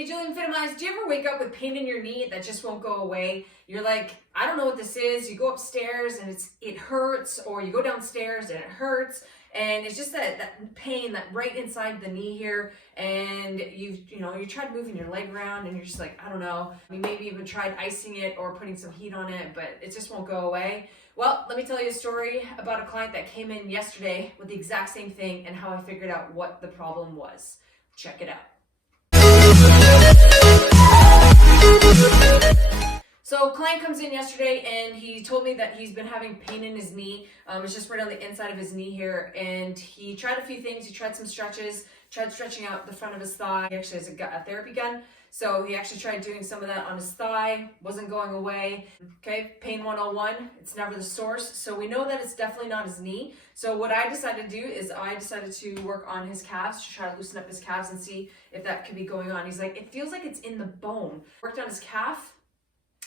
Hey Julian Fitamize, do you ever wake up with pain in your knee that just won't go away? You're like, I don't know what this is. You go upstairs and it hurts, or you go downstairs and it hurts, and it's just that pain that right inside the knee here, and you tried moving your leg around and you're just like, I don't know. You maybe even tried icing it or putting some heat on it, but it just won't go away. Well, let me tell you a story about a client that came in yesterday with the exact same thing and how I figured out what the problem was. Check it out. So client comes in yesterday and he told me that he's been having pain in his knee. It's just right on the inside of his knee here, and he tried a few things. He tried some stretches, tried stretching out the front of his thigh. He actually has a therapy gun, so he actually tried doing some of that on his thigh. Wasn't going away. Okay, pain 101, it's never the source, so we know that it's definitely not his knee. So what I decided to do is I decided to work on his calves, to try to loosen up his calves and see if that could be going on. He's like, it feels like it's in the bone. Worked on his calf.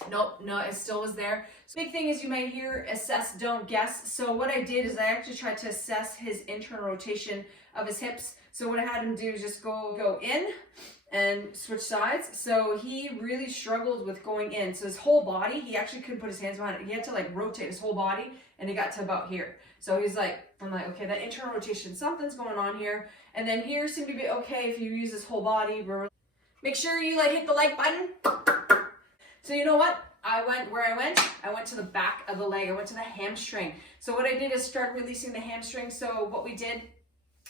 Nope, no, it still was there. So big thing is, you might hear assess, don't guess. So what I did is I actually tried to assess his internal rotation of his hips. So what I had him do is just go in and switch sides. So he really struggled with going in. So his whole body, he actually couldn't put his hands behind it. He had to like rotate his whole body, and it got to about here. So he's like, I'm like, okay, that internal rotation, something's going on here. And then here seemed to be okay if you use his whole body. Make sure you like hit the like button. So you know what? I went to the back of the leg. I went to the hamstring. So what I did is start releasing the hamstring. So what we did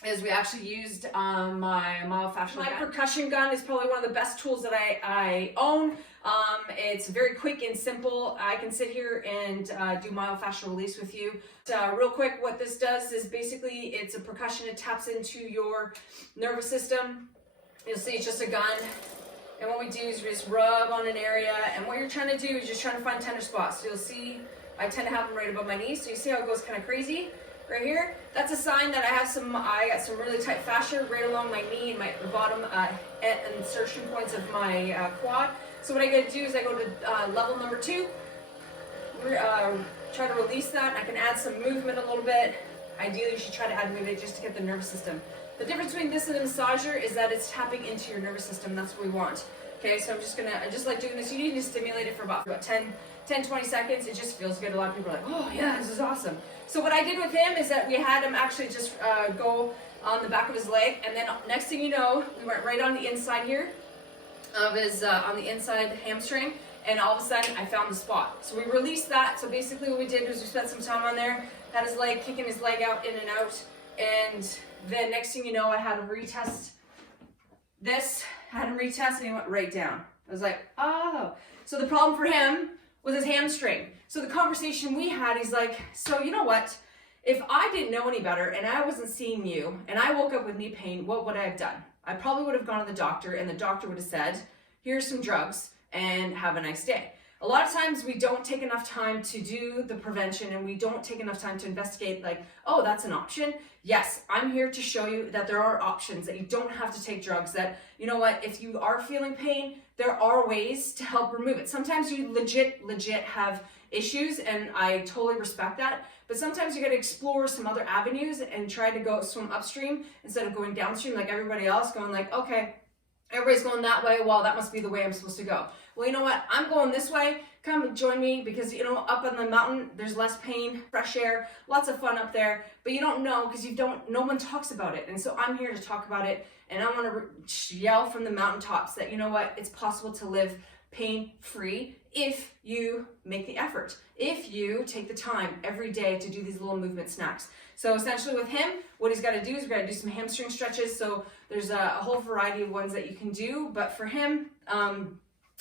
is we actually used my myofascial gun. My percussion gun is probably one of the best tools that I own. It's very quick and simple. I can sit here and do myofascial release with you. Real quick, what this does is basically it's a percussion. It taps into your nervous system. You'll see it's just a gun. And what we do is we just rub on an area, and what you're trying to do is just trying to find tender spots. So you'll see I tend to have them right above my knees. So you see how it goes kind of crazy right here? That's a sign that I got some really tight fascia right along my knee and the bottom insertion points of my quad. So what I gotta do is I go to level number 2, try to release that. I can add some movement a little bit. Ideally, you should try to add movement just to get the nervous system. The difference between this and a massager is that it's tapping into your nervous system. That's what we want. Okay, so I just like doing this. You need to stimulate it for about 10, 20 seconds. It just feels good. A lot of people are like, oh yeah, this is awesome. So what I did with him is that we had him actually just go on the back of his leg, and then next thing you know, we went right on the inside here of his, on the inside hamstring, and all of a sudden I found the spot. So we released that. So basically what we did was we spent some time on there, had his leg, kicking his leg out, in and out, and then next thing you know, I had him retest this, and he went right down. I was like, oh. So the problem for him was his hamstring. So the conversation we had, he's like, so you know what? If I didn't know any better and I wasn't seeing you and I woke up with knee pain, what would I have done? I probably would have gone to the doctor, and the doctor would have said, here's some drugs and have a nice day. A lot of times we don't take enough time to do the prevention, and we don't take enough time to investigate, like, oh, that's an option. Yes, I'm here to show you that there are options, that you don't have to take drugs, that, you know what, if you are feeling pain, there are ways to help remove it. Sometimes you legit have issues, and I totally respect that, but sometimes you gotta explore some other avenues and try to go swim upstream instead of going downstream like everybody else, going like, okay, everybody's going that way, well, that must be the way I'm supposed to go. Well, you know what, I'm going this way, come join me, because, you know, up on the mountain, there's less pain, fresh air, lots of fun up there, but you don't know because no one talks about it. And so I'm here to talk about it, and I want to yell from the mountaintops that, you know what, it's possible to live pain-free if you make the effort, if you take the time every day to do these little movement snacks. So essentially with him, what he's got to do is we've got to do some hamstring stretches. So there's a whole variety of ones that you can do, but for him,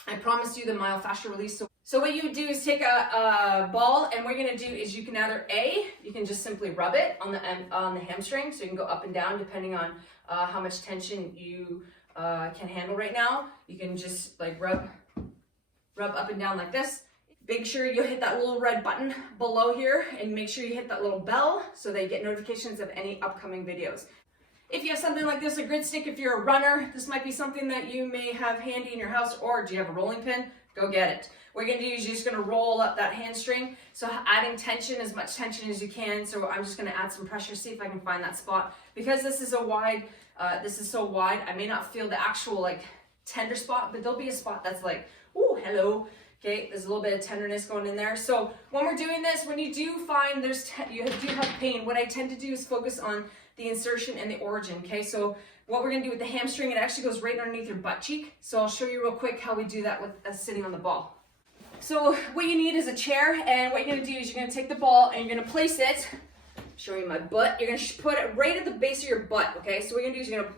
I promised you the myofascial release. So what you would do is take a ball, and what you're going to do is you can either you can just simply rub it on the hamstring, so you can go up and down depending on how much tension you can handle right now. You can just like rub up and down like this. Make sure you hit that little red button below here, and make sure you hit that little bell so that you get notifications of any upcoming videos. If you have something like this, a grid stick, if you're a runner, this might be something that you may have handy in your house, or do you have a rolling pin? Go get it. What you're gonna do is you're just gonna roll up that hamstring. So adding tension, as much tension as you can. So I'm just gonna add some pressure, see if I can find that spot. Because this is so wide, I may not feel the actual like tender spot, but there'll be a spot that's like, ooh, hello. Okay, there's a little bit of tenderness going in there. So when we're doing this, when you do find you do have pain, what I tend to do is focus on the insertion and the origin. Okay, so what we're gonna do with the hamstring, it actually goes right underneath your butt cheek. So I'll show you real quick how we do that with sitting on the ball. So what you need is a chair, and what you're gonna do is you're gonna take the ball and you're gonna place it, show you my butt, you're gonna put it right at the base of your butt, okay? So what you're gonna do is you're gonna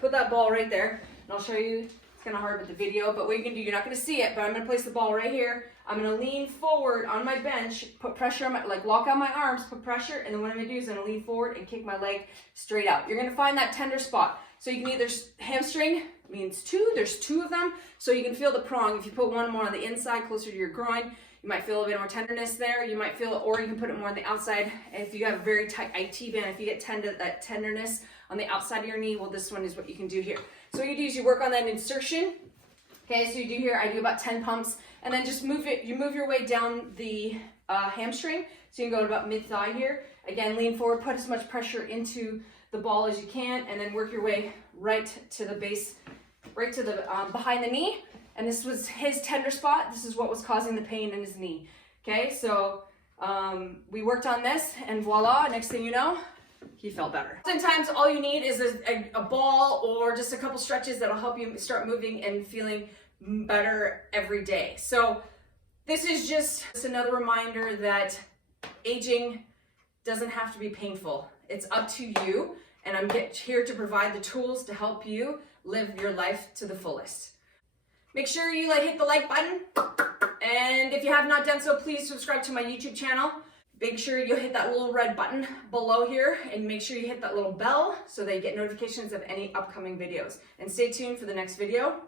put that ball right there, and I'll show you. It's kind of hard with the video, but what you can do, you're not going to see it, but I'm going to place the ball right here. I'm going to lean forward on my bench, put pressure on like lock out my arms, put pressure, and then what I'm going to do is I'm going to lean forward and kick my leg straight out. You're going to find that tender spot. So you can either hamstring means two, there's two of them, so you can feel the prong. If you put one more on the inside, closer to your groin, you might feel a bit more tenderness there. You might feel, or you can put it more on the outside. If you have a very tight IT band, if you get that tenderness on the outside of your knee, well, this one is what you can do here. So what you do is you work on that insertion. Okay, so you do here, I do about 10 pumps, and then just move your way down the hamstring. So you can go to about mid-thigh here. Again, lean forward, put as much pressure into the ball as you can, and then work your way right to the base, right to the behind the knee. And this was his tender spot. This is what was causing the pain in his knee. Okay, so we worked on this, and voila, next thing you know, he felt better. Sometimes all you need is a ball or just a couple stretches that'll help you start moving and feeling better every day. So this is just another reminder that aging doesn't have to be painful. It's up to you, and I'm here to provide the tools to help you live your life to the fullest. Make sure you hit the like button, and if you have not done so, please subscribe to my YouTube channel. Make sure you hit that little red button below here, and make sure you hit that little bell so that you get notifications of any upcoming videos. And stay tuned for the next video.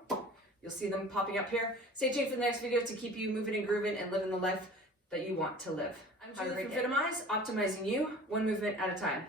You'll see them popping up here. Stay tuned for the next video to keep you moving and grooving and living the life that you want to live. I'm Julie from Fitimize, optimizing you one movement at a time.